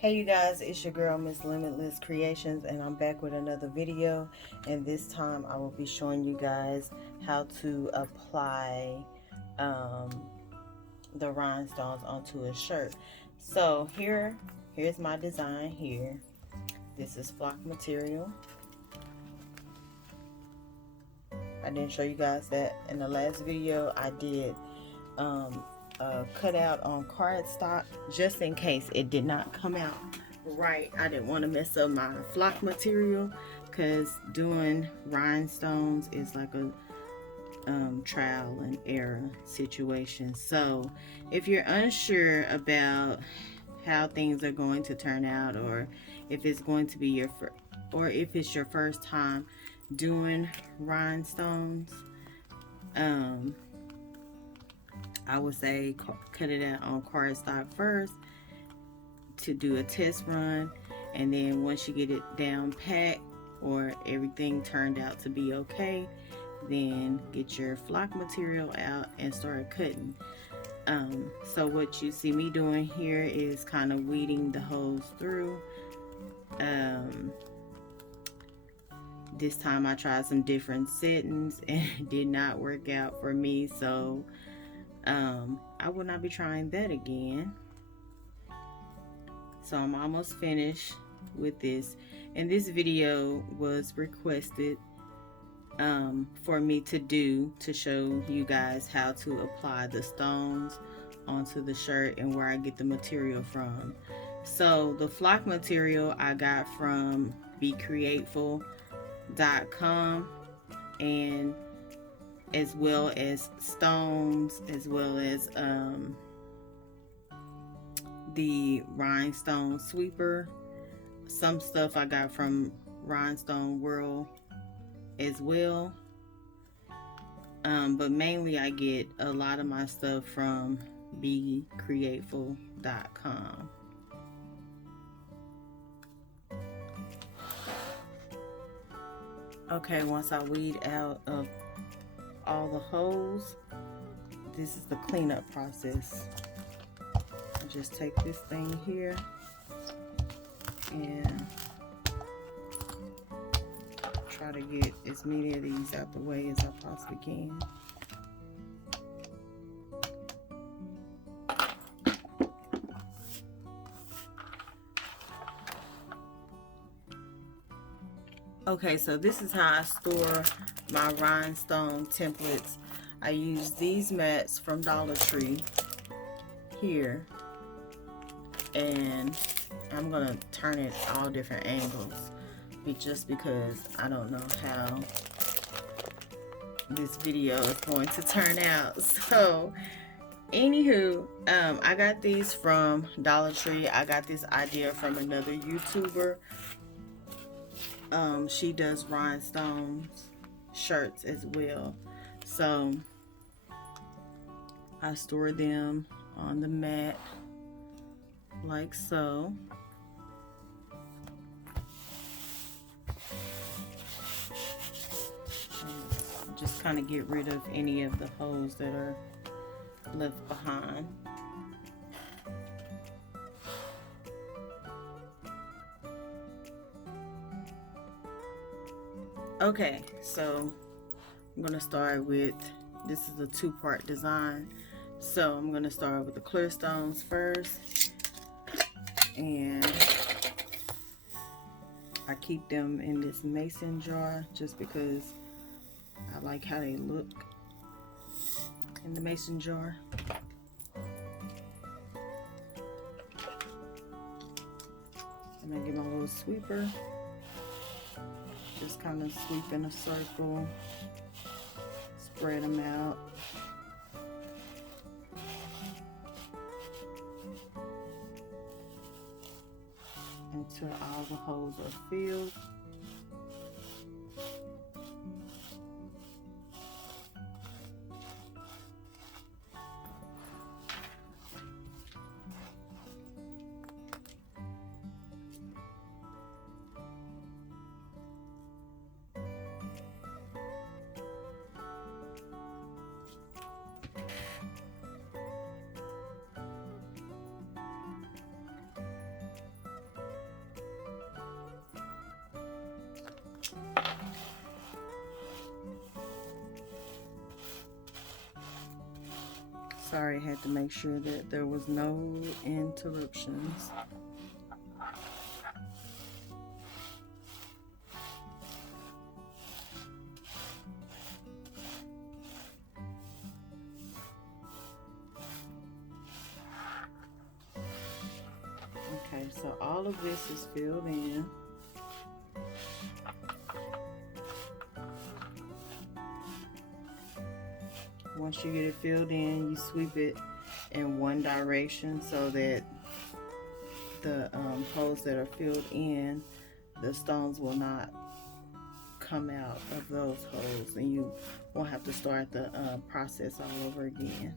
Hey you guys, it's your girl Miss Limitless Creations, and I'm back with another video. And this time I will be showing you guys how to apply um, the rhinestones onto a shirt. So here's my design here. This is flock material. I didn't show you guys that in the last video. I did cut out on cardstock just in case it did not come out right. I didn't want to mess up my flock material because doing rhinestones is like a trial and error situation. So if you're unsure about how things are going to turn out, or if it's going to be if it's your first time doing rhinestones, I would say cut it out on cardstock first to do a test run, and then once you get it down pat or everything turned out to be okay, then get your flock material out and start cutting. So what you see me doing here is kind of weeding the holes through. This time I tried some different settings and it did not work out for me, so I will not be trying that again. So I'm almost finished with this, and this video was requested for me to do to show you guys how to apply the stones onto the shirt and where I get the material from. So the flock material I got from becreateful.com, and as well as stones, as well as the rhinestone sweeper. Some stuff I got from Rhinestone World as well, but mainly I get a lot of my stuff from becreateful.com. Okay, once I weed out of all the holes, this is the cleanup process. I just take this thing here and try to get as many of these out the way as I possibly can. Okay, so this is how I store my rhinestone templates. I use these mats from Dollar Tree here, and I'm gonna turn it all different angles just because I don't know how this video is going to turn out. So anywho, I got these from Dollar Tree. I got this idea from another YouTuber. She does rhinestones shirts as well, so I store them on the mat like so. Just kind of get rid of any of the holes that are left behind. Okay, so I'm gonna start with, this is a two-part design, so I'm gonna start with the clear stones first, and I keep them in this mason jar just because I like how they look in the mason jar. And I get my little sweeper, just kind of sweep in a circle, spread them out. Until all the holes are filled. Sorry, I had to make sure that there was no interruptions. Okay, so all of this is filled in. Once you get it filled in, you sweep it in one direction so that the holes that are filled in, the stones will not come out of those holes, and you won't have to start the process all over again.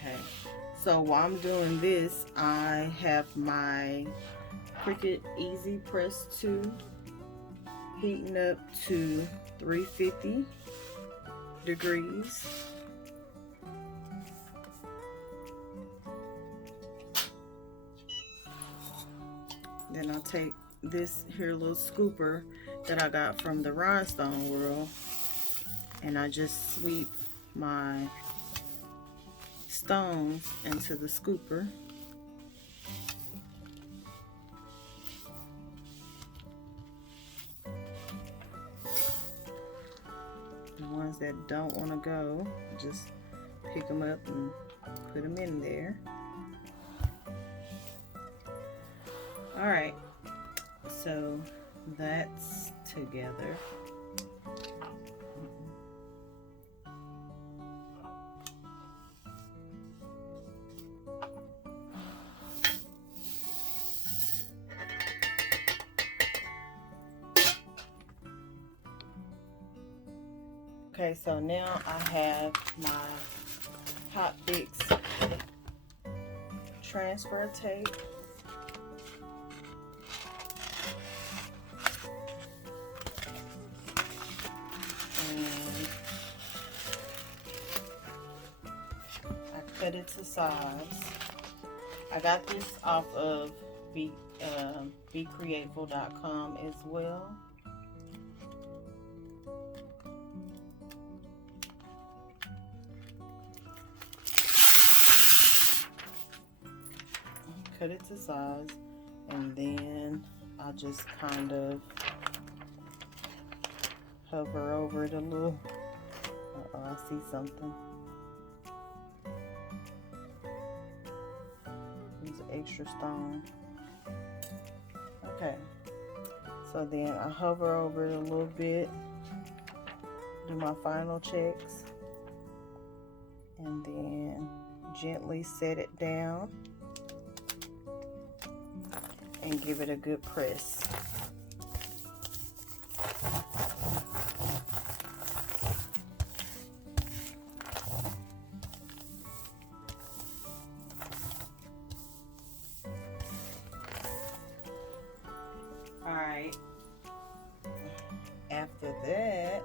Okay, so while I'm doing this, I have my Cricut Easy Press 2 heating up to 350 degrees. Then I'll take this here little scooper that I got from the Rhinestone World, and I just sweep my stones into the scooper. The ones that don't want to go, just pick them up and put them in there. All right, so that's together. Okay, so now I have my Hot Fix transfer tape. And I cut it to size. I got this off of becreateful.com as well. Cut it to size, and then I just kind of hover over it a little. Uh-oh, I see something. There's an extra stone. Okay, so then I hover over it a little bit, do my final checks, and then gently set it down and give it a good press. All right, after that,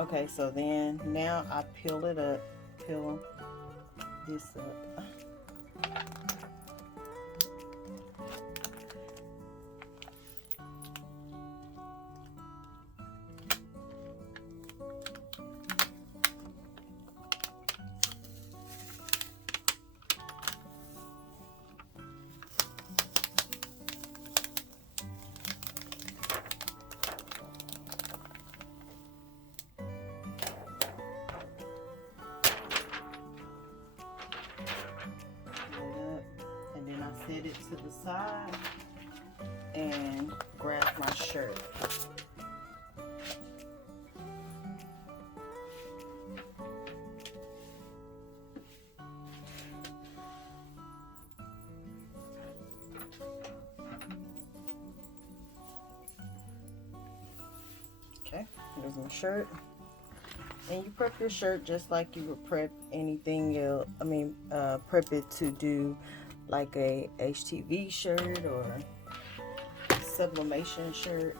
okay, so then now I peel it up, peel this up. And then I set it to the side and grab my shirt. Okay, here's my shirt. And you prep your shirt just like you would prep anything else. I mean, prep it to do like a HTV shirt or sublimation shirt,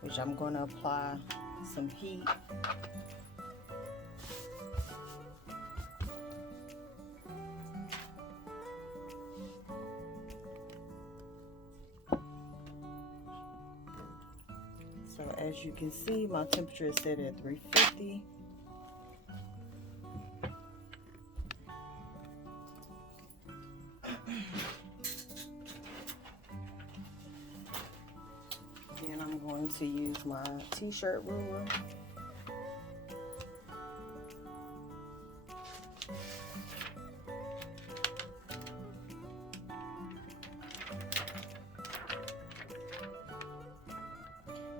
which I'm going to apply some heat. So as you can see, my temperature is set at 350. Then I'm going to use my t-shirt ruler.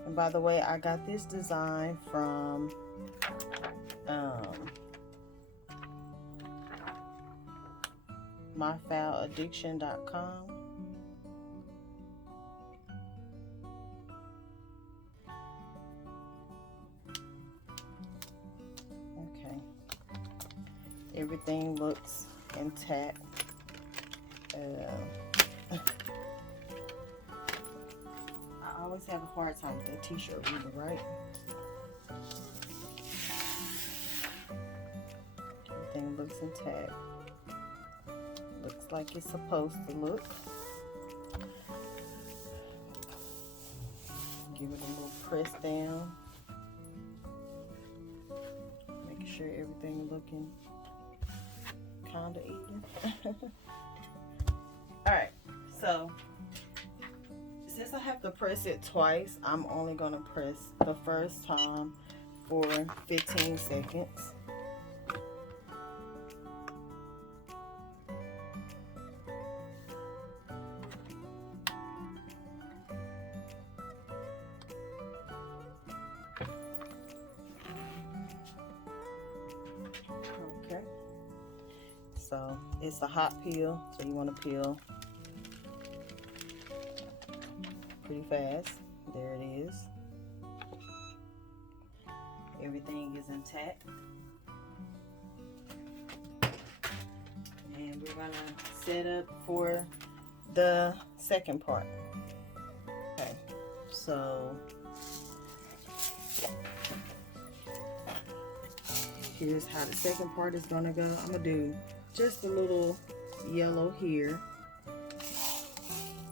And by the way, I got this design from myfouladdiction.com. Okay, everything looks intact. I always have a hard time with that t-shirt ruler, right? Everything looks intact. Looks like it's supposed to look. Give it a little press down. Making sure everything looking kind of even. Alright, so since I have to press it twice, I'm only going to press the first time for 15 seconds. Okay, so it's a hot peel, so you want to peel pretty fast. There it is. Everything is intact. And we're gonna set up for the second part. Okay, so here's how the second part is gonna go. I'm gonna do just a little yellow here.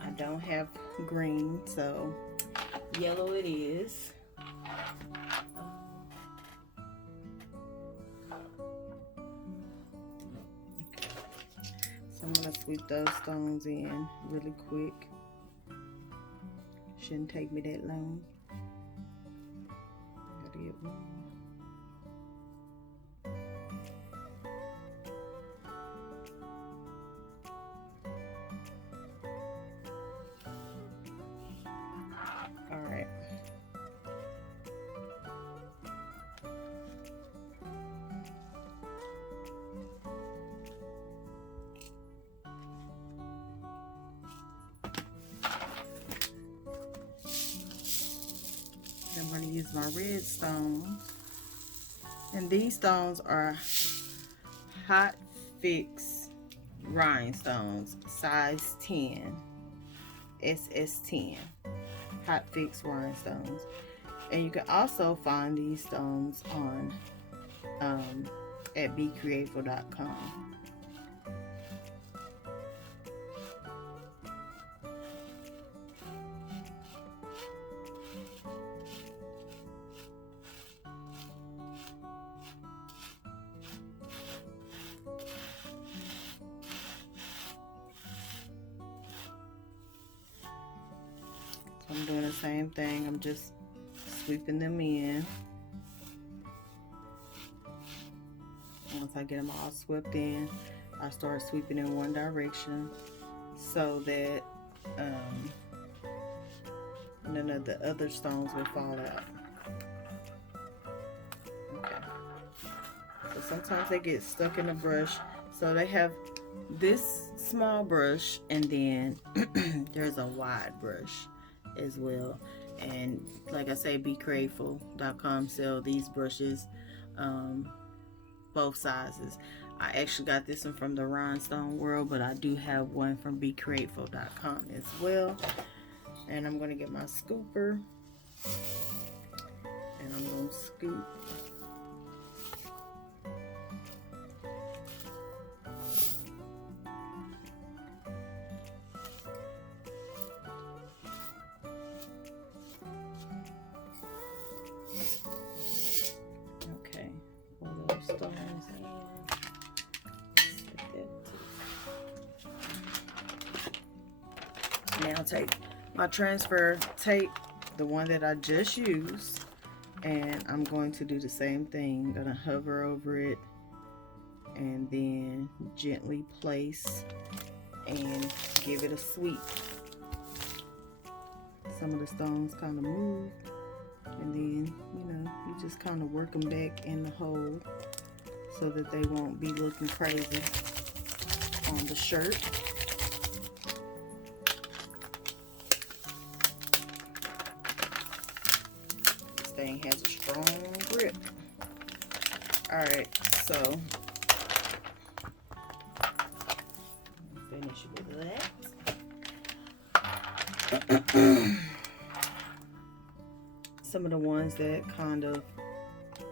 I don't have green, so yellow it is. So I'm gonna sweep those stones in really quick. Shouldn't take me that long. Gotta get one. Alright. I'm going to use my red stones. And these stones are Hot Fix Rhinestones, size 10, SS10. Hot Fix Rhinestones. And you can also find these stones on at becreative.com. I'm doing the same thing. I'm just sweeping them in. Once I get them all swept in, I start sweeping in one direction so that none of the other stones will fall out. Okay. So sometimes they get stuck in the brush. So they have this small brush, and then there's a wide brush as well. And like I say, becreative.com sell these brushes, both sizes. I actually got this one from the Rhinestone World, but I do have one from becreative.com as well. And I'm going to get my scooper, and I'm going to scoop. Now take my transfer tape, the one that I just used, and I'm going to do the same thing. I'm gonna hover over it and then gently place and give it a sweep. Some of the stones kind of move, and then you just kind of work them back in the hole so that they won't be looking crazy on the shirt. This thing has a strong grip. Alright, so finish with that. Some of the ones that kind of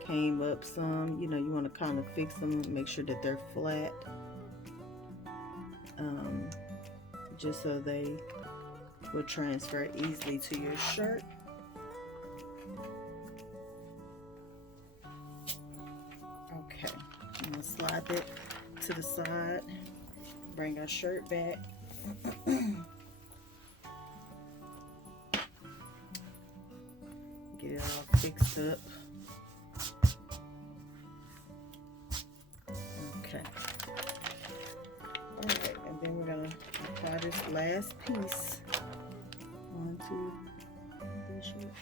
came up some, you want to kind of fix them, make sure that they're flat, just so they will transfer easily to your shirt. Okay, I'm gonna slide that to the side, bring our shirt back. Get it all fixed up. Okay. Alright, and then we're going to apply this last piece onto the shirt.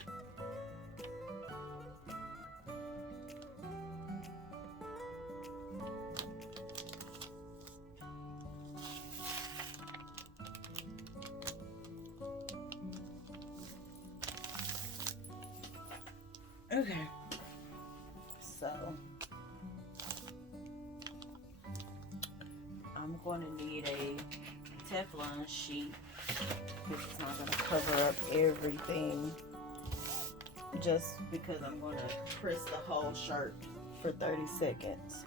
Okay, so I'm going to need a Teflon sheet. This is not going to cover up everything, just because I'm going to press the whole shirt for 30 seconds.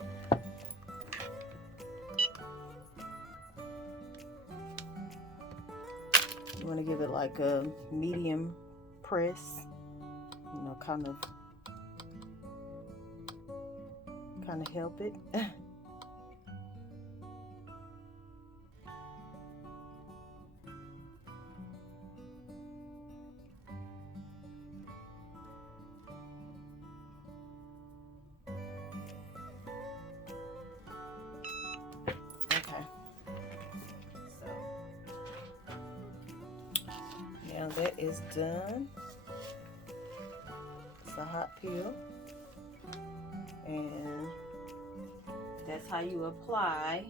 You want to give it like a medium press, kind of help it. Okay, so now that is done. It's a hot peel, and that's how you apply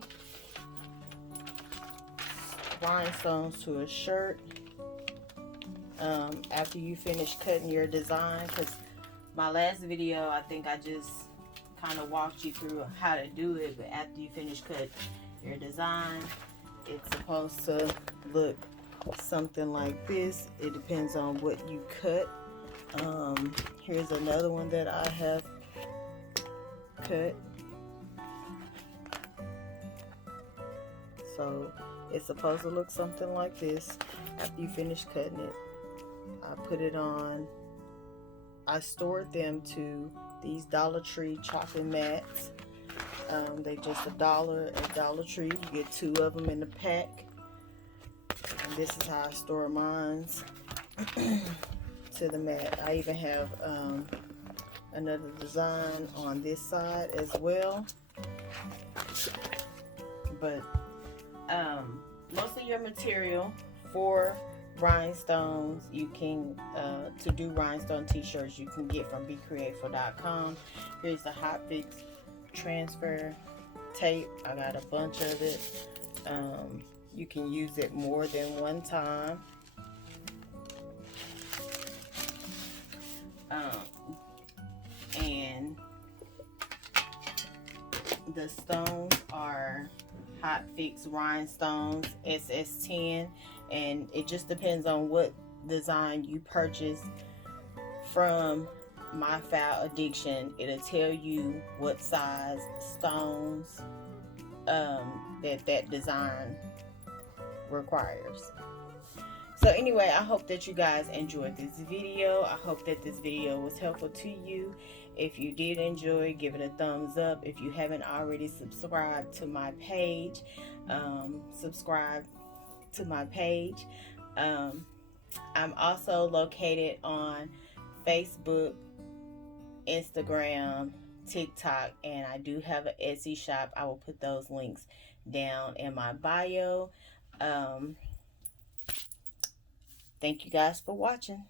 rhinestones to a shirt after you finish cutting your design. Because my last video, I think I just kind of walked you through how to do it, but after you finish cut your design, it's supposed to look something like this. It depends on what you cut. Here's another one that I have cut. So it's supposed to look something like this. After you finish cutting it, I put it on. I stored them to these Dollar Tree chocolate mats. They just $1 at Dollar Tree. You get 2 of them in the pack. And this is how I store mine to the mat. I even have another design on this side as well. But most of your material for rhinestones, you can to do rhinestone t-shirts, you can get from becreateful.com. Here's the hot fix transfer tape. I got a bunch of it. You can use it more than one time. And the stones are hot fix rhinestones SS10, and it just depends on what design you purchase from My Foul Addiction. It'll tell you what size stones that design requires. So anyway, I hope that you guys enjoyed this video. I hope that this video was helpful to you. If you did enjoy, give it a thumbs up. If you haven't already subscribed to my page, subscribe to my page. Um, I'm also located on Facebook, Instagram, TikTok, and I do have an Etsy shop. I will put those links down in my bio. Um, Thank you guys for watching.